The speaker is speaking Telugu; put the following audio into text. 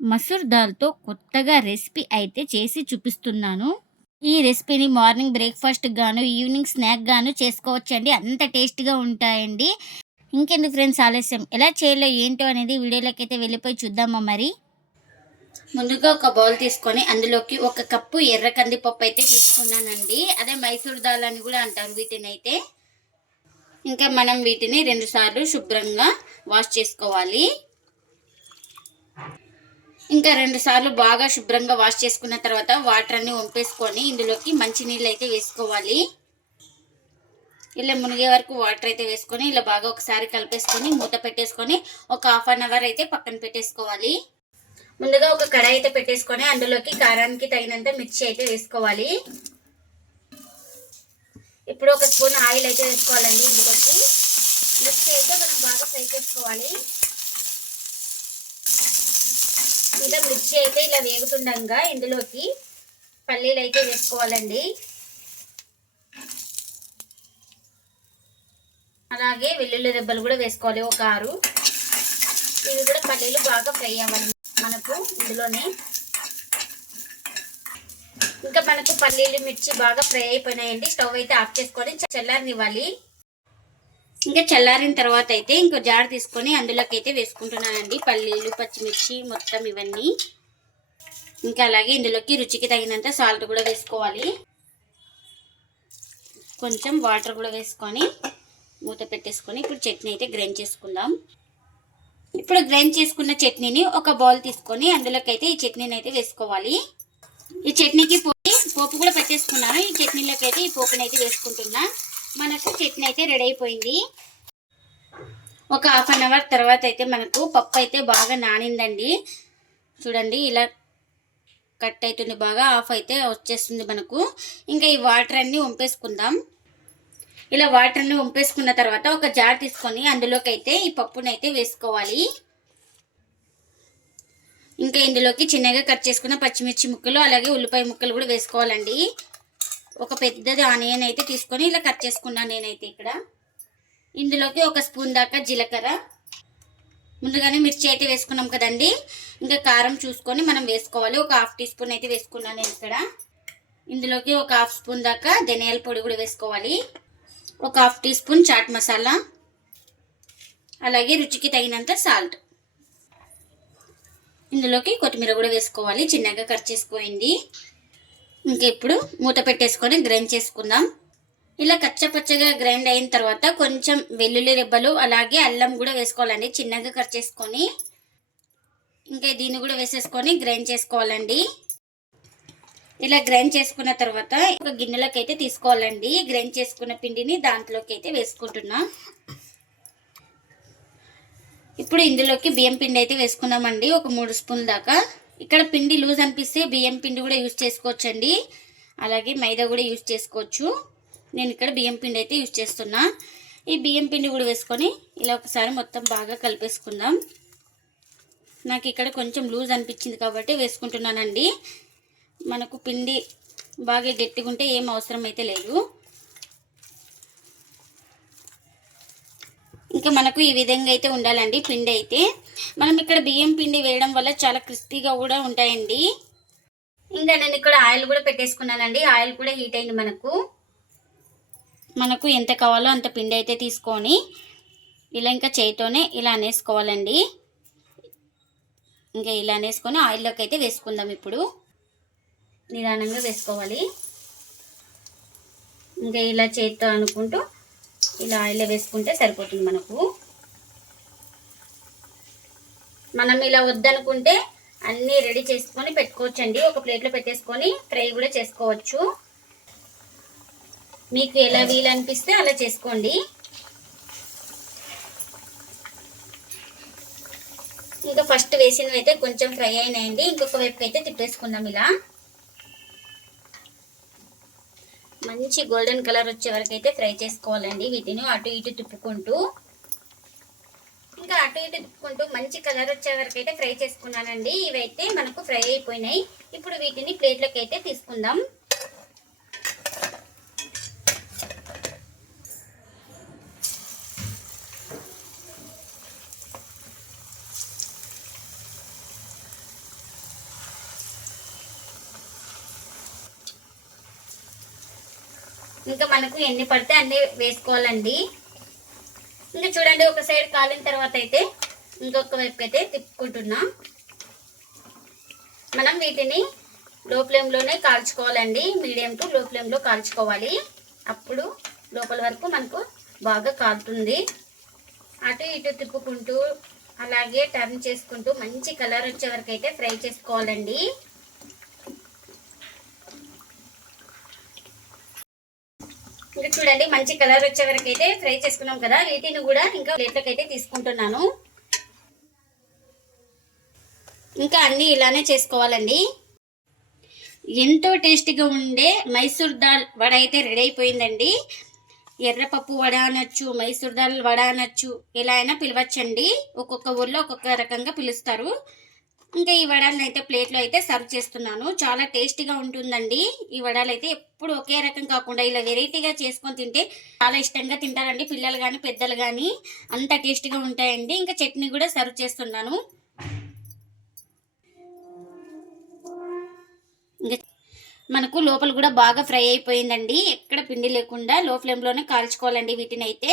మసూర్ దాల్తో కొత్తగా రెసిపీ అయితే చేసి చూపిస్తున్నాను. ఈ రెసిపీని మార్నింగ్ బ్రేక్ఫాస్ట్ గాను ఈవినింగ్ స్నాక్ గాను చేసుకోవచ్చండి. అంత టేస్ట్గా ఉంటాయండి. ఇంకెందుకు ఫ్రెండ్స్ ఆలస్యం? ఎలా చేయాలో ఏంటో అనేది వీడియోలోకి అయితే వెళ్ళిపోయి చూద్దామా మరి? ముందుగా ఒక బౌల్ తీసుకొని అందులోకి ఒక కప్పు ఎర్ర కందిపప్పు అయితే తీసుకున్నానండి. అదే మైసూర్ దాల్ అని కూడా అంటారు వీటిని అయితే ఇంకా మనం వీటిని రెండుసార్లు శుభ్రంగా వాష్ చేసుకోవాలి. ఇంకా రెండు సార్లు బాగా శుభ్రంగా వాష్ చేసుకున్న తర్వాత వాటర్ అన్ని వంపేసుకొని ఇందులోకి మంచి నీళ్ళు అయితే వేసుకోవాలి. ఇలా మునిగే వరకు వాటర్ అయితే వేసుకొని ఇలా బాగా ఒకసారి కలిపేసుకొని మూత పెట్టేసుకొని ఒక హాఫ్ అన్ అవర్ అయితే పక్కన పెట్టేసుకోవాలి. ముందుగా ఒక కడాయి అయితే పెట్టేసుకొని అందులోకి కారానికి తగినంత మిర్చి అయితే వేసుకోవాలి. ఇప్పుడు ఒక స్పూన్ ఆయిల్ అయితే వేసుకోవాలండి ఇందులోకి. మిర్చి అయితే మనం బాగా ఫ్రై చేసుకోవాలి. ఇంకా మిర్చి అయితే ఇలా వేగుతుండగా ఇందులోకి. పల్లీలు అయితే వేసుకోవాలండి. అలాగే వెల్లుల్లి దెబ్బలు కూడా వేసుకోవాలి ఒక ఆరు. ఇవి కూడా పల్లీలు బాగా ఫ్రై అవ్వాలి మనకు ఇందులోనే. ఇంకా మనకు పల్లీలు మిర్చి బాగా ఫ్రై అయిపోయినాయండి. స్టవ్ అయితే ఆఫ్ చేసుకొని చల్లారనివ్వాలి. ఇంకా చల్లారిన తర్వాత అయితే ఇంకో జార్ తీసుకొని అందులోకి అయితే వేసుకుంటున్నానండి. పల్లీలు పచ్చిమిర్చి మొత్తం ఇవన్నీ. ఇంకా అలాగే ఇందులోకి రుచికి తగినంత సాల్ట్ కూడా వేసుకోవాలి. కొంచెం వాటర్ కూడా వేసుకొని మూత పెట్టేసుకొని ఇప్పుడు చట్నీ అయితే గ్రైండ్ చేసుకుందాం. ఇప్పుడు గ్రైండ్ చేసుకున్న చట్నీని ఒక బౌల్ తీసుకొని అందులోకి అయితే ఈ చట్నీని అయితే వేసుకోవాలి. ఈ చట్నీకి పోయి పోపు కూడా పెట్టేసుకున్నాను. ఈ చట్నీలోకి అయితే ఈ పోపుని అయితే వేసుకుంటున్నాను మనకు చట్నీ అయితే రెడీ అయిపోయింది. ఒక హాఫ్ అన్ అవర్ తర్వాత అయితే మనకు పప్పు అయితే బాగా నానిందండి. చూడండి ఇలా కట్ అవుతుంది బాగా ఆఫ్ అయితే వచ్చేస్తుంది మనకు. ఇంకా ఈ వాటర్ అన్నీ వంపేసుకుందాం ఇలా వాటర్ అన్ని వంపేసుకున్న తర్వాత ఒక జార్ తీసుకొని అందులోకి అయితే ఈ పప్పుని అయితే వేసుకోవాలి. ఇంకా ఇందులోకి చిన్నగా కట్ చేసుకున్న పచ్చిమిర్చి ముక్కలు అలాగే ఉల్లిపాయ ముక్కలు కూడా వేసుకోవాలండి. ఒక పెద్దది ఆనియన్ అయితే తీసుకొని ఇలా కట్ చేసుకున్నాను నేనైతే ఇక్కడ. ఇందులోకి ఒక స్పూన్ దాకా జీలకర్ర. ముందుగానే మిర్చి అయితే వేసుకున్నాం కదండి. ఇంకా కారం చూసుకొని మనం వేసుకోవాలి. ఒక హాఫ్ టీ స్పూన్ అయితే వేసుకున్నాను నేను ఇక్కడ. ఇందులోకి ఒక హాఫ్ స్పూన్ దాకా ధనియాల పొడి కూడా వేసుకోవాలి. ఒక half teaspoon chaat masala. అలాగే రుచికి తగినంత సాల్ట్. ఇందులోకి కొత్తిమీర కూడా వేసుకోవాలి. చిన్నగా కట్ చేసుకోయింది. ఇంకా ఇప్పుడు మూత పెట్టేసుకొని గ్రైండ్ చేసుకుందాం. ఇలా కచ్చపచ్చగా గ్రైండ్ అయిన తర్వాత కొంచెం వెల్లుల్లి రెబ్బలు అలాగే అల్లం కూడా వేసుకోవాలండి. చిన్నగా కట్ చేసుకొని ఇంకా దీన్ని కూడా వేసేసుకొని గ్రైండ్ చేసుకోవాలండి. ఇలా గ్రైండ్ చేసుకున్న తర్వాత ఒక గిన్నెలోకి అయితే తీసుకోవాలండి. గ్రైండ్ చేసుకున్న పిండిని దాంట్లోకి అయితే వేసుకుంటున్నా. ఇప్పుడు ఇందులోకి బియ్యం పిండి అయితే వేసుకున్నామండి ఒక మూడు స్పూన్ దాకా. ఇక్కడ పిండి లూజ్ అనిపిస్తే బియ్యం పిండి కూడా యూజ్ చేసుకోవచ్చండి. అలాగే మైదా కూడా యూజ్ చేసుకోవచ్చు. నేను ఇక్కడ బియ్యం పిండి అయితే యూజ్ చేస్తున్నా. ఈ బియ్యం పిండి కూడా వేసుకొని ఇలా ఒకసారి మొత్తం బాగా కలిపేసుకుందాం. నాకు ఇక్కడ కొంచెం లూజ్ అనిపించింది కాబట్టి వేసుకుంటున్నానండి. మనకు పిండి బాగా గట్టిగా ఉంటే ఏం అవసరం అయితే లేదు. ఇంకా మనకు ఈ విధంగా అయితే ఉండాలండి పిండి అయితే. మనం ఇక్కడ బియ్యం పిండి వేయడం వల్ల చాలా క్రిస్పీగా కూడా ఉంటాయండి. ఇంకా నేను ఇక్కడ ఆయిల్ కూడా పెట్టేసుకున్నానండి. ఆయిల్ కూడా హీట్ అయింది మనకు. మనకు ఎంత కావాలో అంత పిండి అయితే తీసుకొని ఇలా ఇంకా చేయితోనే ఇలా అనేసుకోవాలండి. ఇంకా ఇలా అనేసుకొని ఆయిల్లోకి అయితే వేసుకుందాం ఇప్పుడు. నిదానంగా వేసుకోవాలి. ఇంకా ఇలా చేత్తో అనుకుంటూ ఇలా ఆయిల్ వేసుకుంటే సరిపోతుంది మనకు. మనం ఇలా వద్దనుకుంటే అన్నీ రెడీ చేసుకొని పెట్టుకోవచ్చండి. ఒక ప్లేట్లో పెట్టేసుకొని ఫ్రై కూడా చేసుకోవచ్చు. మీకు ఎలా వీలు అనిపిస్తే అలా చేసుకోండి. ఇంకా ఫస్ట్ వేసినవి అయితే కొంచెం ఫ్రై అయినాయండి. ఇంకొక వైపు అయితే తిప్పేసుకుందాం ఇలా. మంచి గోల్డెన్ కలర్ వచ్చే వరకు అయితే ఫ్రై చేసుకోవాలండి. వీటిని అటు ఇటు తిప్పుకుంటూ ఇంకా అటు ఇటు తిప్పుకుంటూ మంచి కలర్ వచ్చే వరకు అయితే ఫ్రై చేసుకున్నానండి. ఇవైతే మనకు ఫ్రై అయిపోయినాయి. ఇప్పుడు వీటిని ప్లేట్లోకి అయితే తీసుకుందాం. ఇంకా మనకు ఎన్ని పడితే అన్ని వేసుకోవాలండి. ఇంకా చూడండి ఒక సైడ్ కాలిన తర్వాత అయితే ఇంకొక వైపు అయితే తిప్పుకుంటున్నా. మనం వీటిని లో ఫ్లేమ్లోనే కాల్చుకోవాలండి. మీడియం టు లో ఫ్లేమ్లో కాల్చుకోవాలి. అప్పుడు లోపల వరకు మనకు బాగా కాలుతుంది. అటు ఇటు తిప్పుకుంటూ అలాగే టర్న్ చేసుకుంటూ మంచి కలర్ వచ్చే వరకు అయితే ఫ్రై చేసుకోవాలండి. ఇంకా చూడండి మంచి కలర్ వచ్చే వరకు అయితే ఫ్రై చేసుకున్నాం కదా. వీటిని కూడా ఇంకా ప్లేట్లకు అయితే తీసుకుంటున్నాను. ఇంకా అన్నీ ఇలానే చేసుకోవాలండి. ఎంతో టేస్టీగా ఉండే మైసూర్ దాల్ వడ అయితే రెడీ అయిపోయిందండి. ఎర్రపప్పు వడ అనొచ్చు మైసూర్ దాల్ వడ అనొచ్చు ఎలా అయినా పిలవచ్చండి. ఒక్కొక్క ఊర్లో ఒక్కొక్క రకంగా పిలుస్తారు. ఇంకా ఈ వడలను అయితే ప్లేట్లో అయితే సర్వ్ చేస్తున్నాను. చాలా టేస్టీగా ఉంటుందండి. ఈ వడలు అయితే ఎప్పుడు ఒకే రకం కాకుండా ఇలా వెరైటీగా చేసుకొని తింటే చాలా ఇష్టంగా తింటారండి. పిల్లలు కానీ పెద్దలు కానీ అంత టేస్టీగా ఉంటాయండి. ఇంకా చట్నీ కూడా సర్వ్ చేస్తున్నాను. ఇంకా మనకు లోపల కూడా బాగా ఫ్రై అయిపోయిందండి. ఎక్కడ పిండి లేకుండా లో ఫ్లేమ్లోనే కాల్చుకోవాలండి వీటిని అయితే.